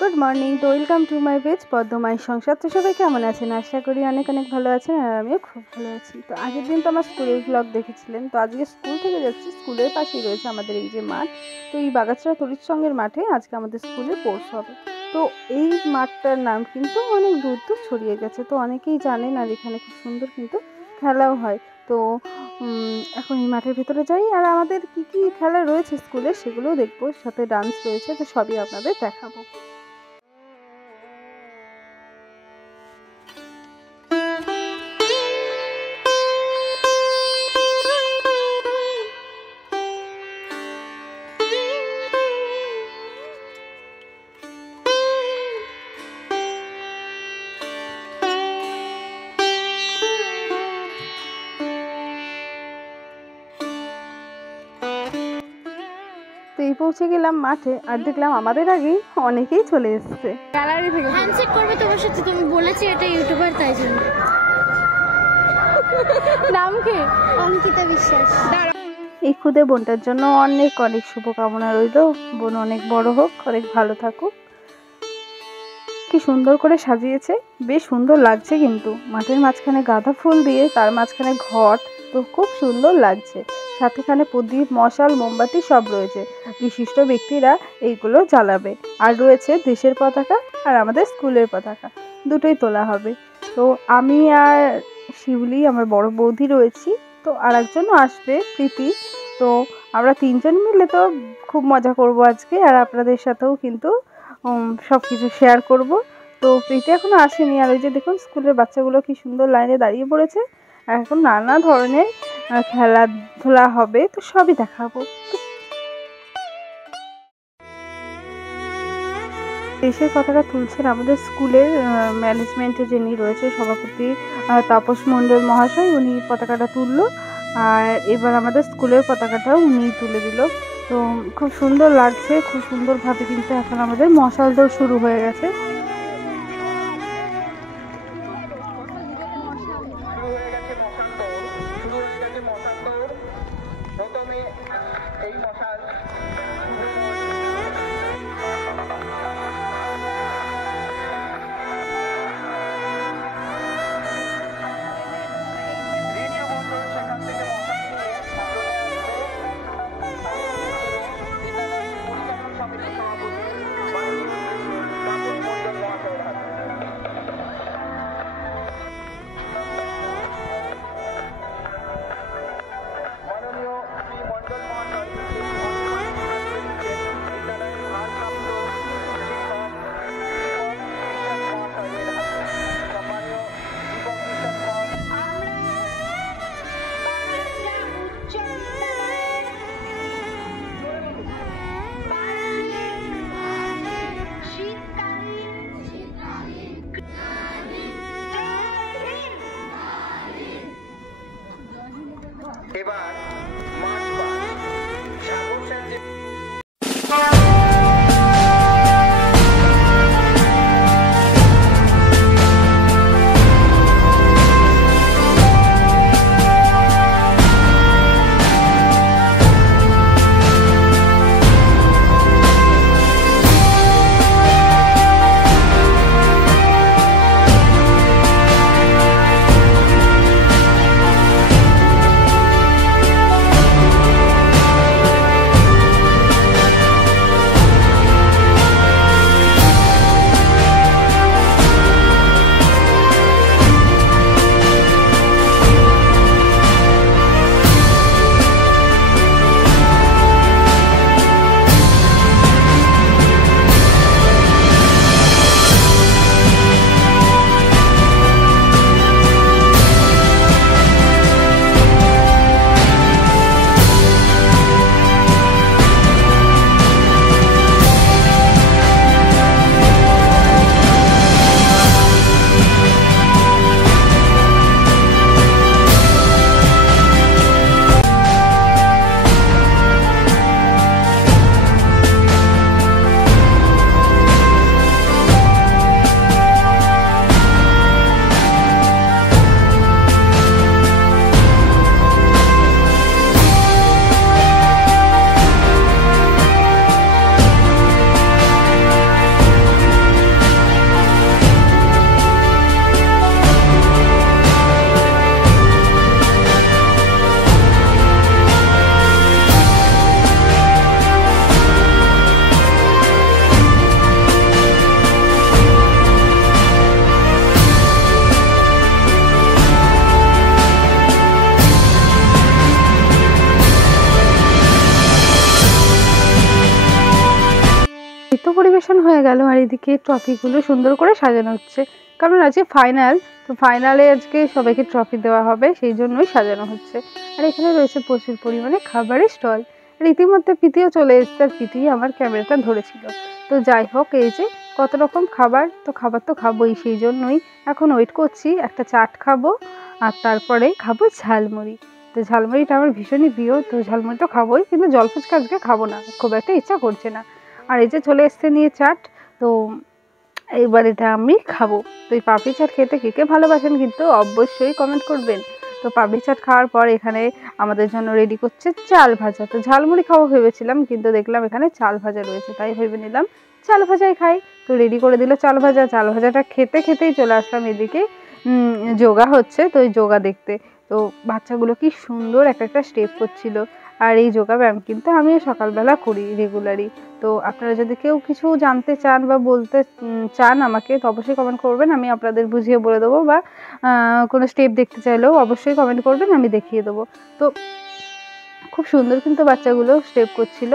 Good morning, তো welcome to my page পদ্মমায়ের সংসার। তো সবাই কেমন আছেন? আশা করি অনেক অনেক ভালো আছেন, আর আমিও খুব ভালো আছি। তো আগের দিন তো আমার স্কুলের ব্লগ দেখেছিলেন, তো আজকে স্কুল থেকে যাচ্ছি। স্কুলের পাশেই রয়েছে আমাদের এই যে মাঠ, তো এই বাগাছড়া তড়িৎ সঙ্গের মাঠে আজকে আমাদের স্কুলে স্পোর্টস হবে। তো এই মাঠটার নাম কিন্তু অনেক দূর দূর ছড়িয়ে গেছে, তো অনেকেই জানেন, আর এখানে খুব সুন্দর কিন্তু খেলাও হয়। তো এখন এই মাঠের ভেতরে যাই, আর আমাদের কি কি খেলা রয়েছে স্কুলে সেগুলোও দেখবো, সাথে ডান্স রয়েছে, তো সবই আপনাদের দেখাবো। তো এই পৌঁছে গেলাম মাঠে, আর দেখলাম আমাদের আগেই অনেকেই চলে এসেছে। গ্যালারি থেকে হ্যান্ডশেক করবে তোমার সাথে, তুমি বলেছি এটা ইউটিউবার, তাই জন্য। নাম কি? অঙ্কিতা বিশ্বাস। এই খুদে বোনটার জন্য অনেক অনেক শুভকামনা রইল। বোন অনেক বড় হোক, অনেক ভালো থাকুক। কি সুন্দর করে সাজিয়েছে, বেশ সুন্দর লাগছে। কিন্তু মাঠের মাঝখানে গাঁদা ফুল দিয়ে, তার মাঝখানে ঘট, তো খুব সুন্দর লাগছে। সাথে এখানে প্রদীপ, মশাল, মোমবাতি সব রয়েছে। বিশিষ্ট ব্যক্তিরা এইগুলো জ্বালাবে। আর রয়েছে দেশের পতাকা আর আমাদের স্কুলের পতাকা, দুটোই তোলা হবে। তো আমি আর শিউলি, আমার বড় বৌদি রয়েছি, তো আর একজনও আসবে, প্রীতি। তো আমরা তিনজন মিলে তো খুব মজা করব আজকে, আর আপনাদের সাথেও কিন্তু সব কিছু শেয়ার করব। তো প্রীতি এখনো আসেনি, আর ওই যে দেখুন স্কুলের বাচ্চাগুলো কি সুন্দর লাইনে দাঁড়িয়ে পড়েছে। আর এখন নানা ধরনের খেলাধুলা হবে, তো সবই দেখাবো। দেশের পতাকা তুলছেন আমাদের স্কুলের ম্যানেজমেন্টে যিনি রয়েছে, সভাপতি তাপস মণ্ডল মহাশয়, উনি পতাকাটা তুললো। আর এবার আমাদের স্কুলের পতাকাটাও উনিই তুলে দিল। তো খুব সুন্দর লাগছে, খুব সুন্দরভাবে কিন্তু এখন আমাদের মশাল দৌড় শুরু হয়ে গেছে। এবার মার্চ পাস সাগর স্যার যে তো পরিবেশন হয়ে গেল, আর এদিকে ট্রফিগুলো সুন্দর করে সাজানো হচ্ছে, কারণ আজকে ফাইনাল, তো ফাইনালে আজকে সবাইকে ট্রফি দেওয়া হবে, সেই জন্যই সাজানো হচ্ছে। আর এখানে রয়েছে প্রচুর পরিমাণে খাবারের স্টল। আর ইতিমধ্যে প্রীতিও চলে এসছে, আর প্রীতি আমার ক্যামেরাটা ধরেছিল। তো যাই হোক, এই যে কত রকম খাবার, তো খাবার তো খাবোই, সেই জন্যই এখন ওয়েট করছি, একটা চাট খাবো আর তারপরে খাবো ঝালমুড়ি। তো ঝালমুড়িটা আমার ভীষণই প্রিয়, তো ঝালমুড়ি তো খাবোই, কিন্তু জল ফুচকা আজকে খাবো না, খুব একটা ইচ্ছা করছে না। আর এই যে চলে এসছে নিয়ে চাট, তো এইবার এটা আমি খাবো। তো এই পাপড়ি চাট খেতে কে কে ভালোবাসেন কিন্তু অবশ্যই কমেন্ট করবেন। তো পাপড়ি চাট খাওয়ার পর এখানে আমাদের জন্য রেডি করছে চাল ভাজা। তো ঝালমুড়ি খাবো ভেবেছিলাম, কিন্তু দেখলাম এখানে চাল ভাজা রয়েছে, তাই ভেবে নিলাম চাল ভাজাই খাই। তো রেডি করে দিল চাল ভাজা। চাল ভাজাটা খেতে খেতেই চলে আসলাম এদিকে যোগা হচ্ছে, তো এই যোগা দেখতে। তো বাচ্চাগুলো কি সুন্দর একটা একটা স্টেপ করছিল। আর এই যোগা ব্যায়াম কিন্তু আমিও সকালবেলা করি রেগুলারই। তো আপনারা যদি কেউ কিছু জানতে চান বা বলতে চান আমাকে, তো অবশ্যই কমেন্ট করবেন, আমি আপনাদের বুঝিয়ে বলে দেবো, বা কোনো স্টেপ দেখতে চাইলেও অবশ্যই কমেন্ট করবেন, আমি দেখিয়ে দেবো। তো খুব সুন্দর কিন্তু বাচ্চাগুলো স্টেপ করছিল।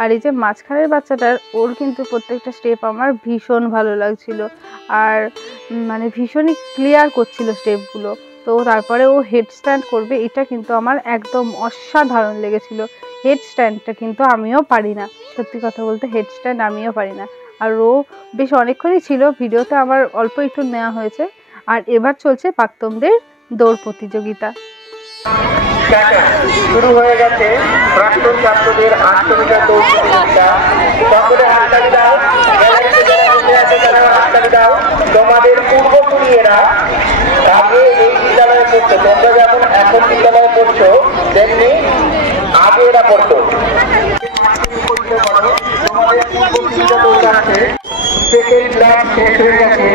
আর এই যে মাঝখানের বাচ্চাটার, ওর কিন্তু প্রত্যেকটা স্টেপ আমার ভীষণ ভালো লাগছিল, আর মানে ভীষণই ক্লিয়ার করছিল স্টেপগুলো। তো তারপরে ও হেড স্ট্যান্ড করবে, এটা কিন্তু আমার একদম অসাধারণ লেগেছিল। হেড স্ট্যান্ডটা কিন্তু আমিও পারি না, সত্যি কথা বলতে হেড স্ট্যান্ড আমিও পারি না। আর ও বেশ অনেকক্ষণই ছিল, ভিডিওতে আমার অল্প একটু নেওয়া হয়েছে। আর এবার চলছে প্রাক্তনদের দৌড় প্রতিযোগিতা। শুরু হয়ে গেছে প্রাক্তন ছাত্রদের 800 মিটার দৌড় প্রতিযোগিতা। সকলে হাততালি দাও, হাততালি দাও। তোমাদের পূর্বপুরীরা আগে এই বিদ্যালয়ে পড়তো, তোমরা যেমন এখন বিদ্যালয়ে পড়ছো তেমনি আগে এরা পড়তো। তোমাদের পূর্বপুরীরা দৌড়াচ্ছে, সেকেন্ড ল্যাপ শেষ হয়ে গেছে,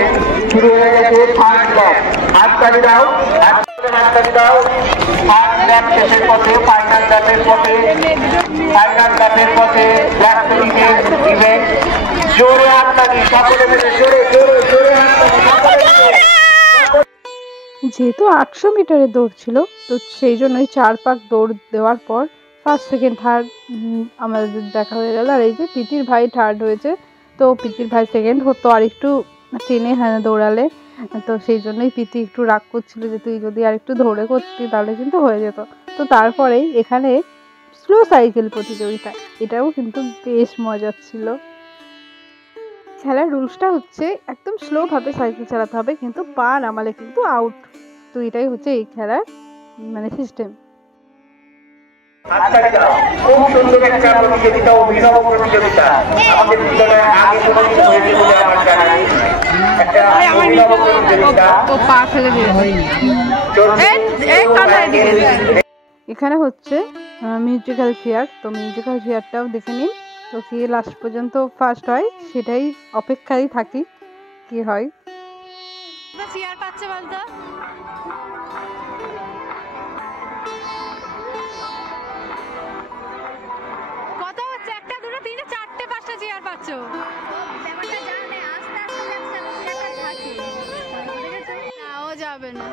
শুরু হয়ে গেছে থার্ড ল্যাপ। হাততালি দাও, হাততালি দাও। ফার্স্ট ল্যাপ শেষের পথে, ফাইনাল ল্যাপের পথে, ফাইনাল ল্যাপের পথে লাস্ট ইভেন্ট। জোরে হাততালি, সকলে মিলে জোরে জোরে জোরে হাততালি। যেহেতু 800 মিটারের দৌড় ছিল, তো সেই জন্যই 4 পাক দৌড় দেওয়ার পর ফার্স্ট সেকেন্ড থার্ড আমাদের দেখা হয়ে গেল। আর এই যে প্রীতির ভাই থার্ড হয়েছে, তো প্রীতির ভাই সেকেন্ড হতো আর একটু টেনে দৌড়ালে, তো সেই জন্যই প্রীতি একটু রাগ করছিল যে তুই যদি আর একটু ধরে করতি তাহলে কিন্তু হয়ে যেত। তো তারপরেই এখানে স্লো সাইকেল প্রতিযোগিতা, এটাও কিন্তু বেশ মজার ছিল। খেলার রুলসটা হচ্ছে একদম স্লোভাবে সাইকেল চালাতে হবে, কিন্তু পা নামালে কিন্তু আউট। তো এটাই হচ্ছে এই খেলার মানে সিস্টেম। খুব সুন্দর একটা প্রতিযোগিতা, অভিনব প্রতিযোগিতা। আমাদের বিদ্যালয়ে আগে কোনো কিছু হয়েছে বলে আমার জানা নেই। একটা অভিনব প্রতিযোগিতা। এখানে হচ্ছে মিউজিক্যাল চেয়ার, তো মিউজিক্যাল চেয়ারটাও দেখে নিন। তো কে লাস্ট পর্যন্ত ফার্স্ট হয় সেটাই অপেক্ষায় থাকি কি হয়। চেয়ার পাচ্ছে বলতো, কত হচ্ছে? 1টা 2টা 3টে 4টে 5টা চেয়ার পাচ্ছ। ব্যাপারটা জানে, আস্তে আস্তে চেয়ারটা থাকে, নাও যাবে না।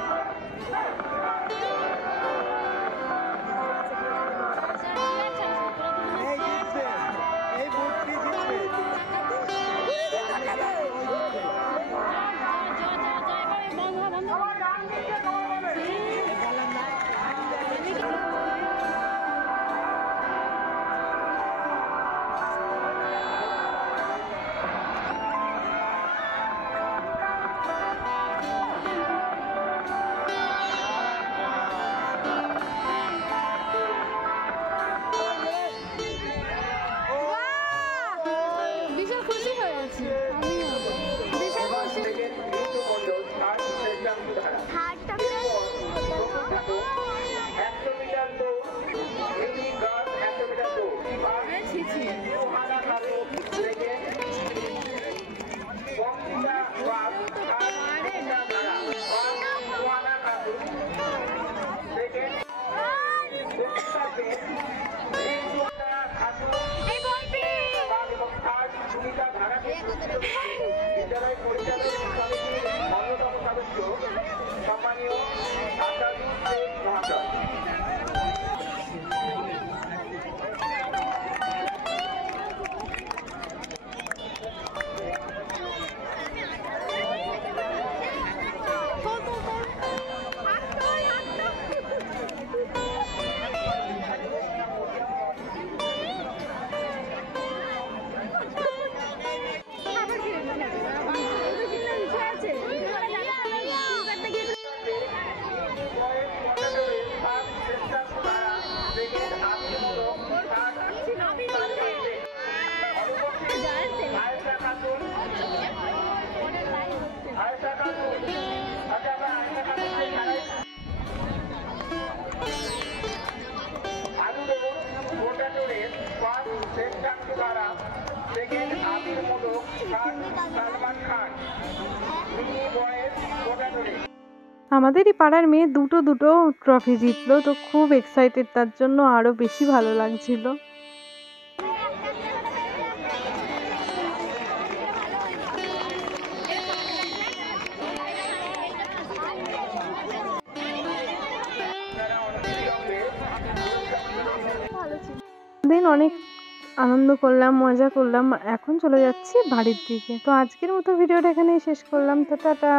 Salman Khan, mini boys কোটাডোরে। আমাদেরই পাড়ার মেয়ে দুটো ট্রফি জিতলো, তো খুব এক্সাইটেড, তার জন্য আরো বেশি ভালো লাগছিল। দিন অনেক আনন্দ করলাম, মজা করলাম, এখন চলে যাচ্ছি বাড়ির দিকে। তো আজকের মতো ভিডিওটা এখানেই শেষ করলাম, তো টাটা।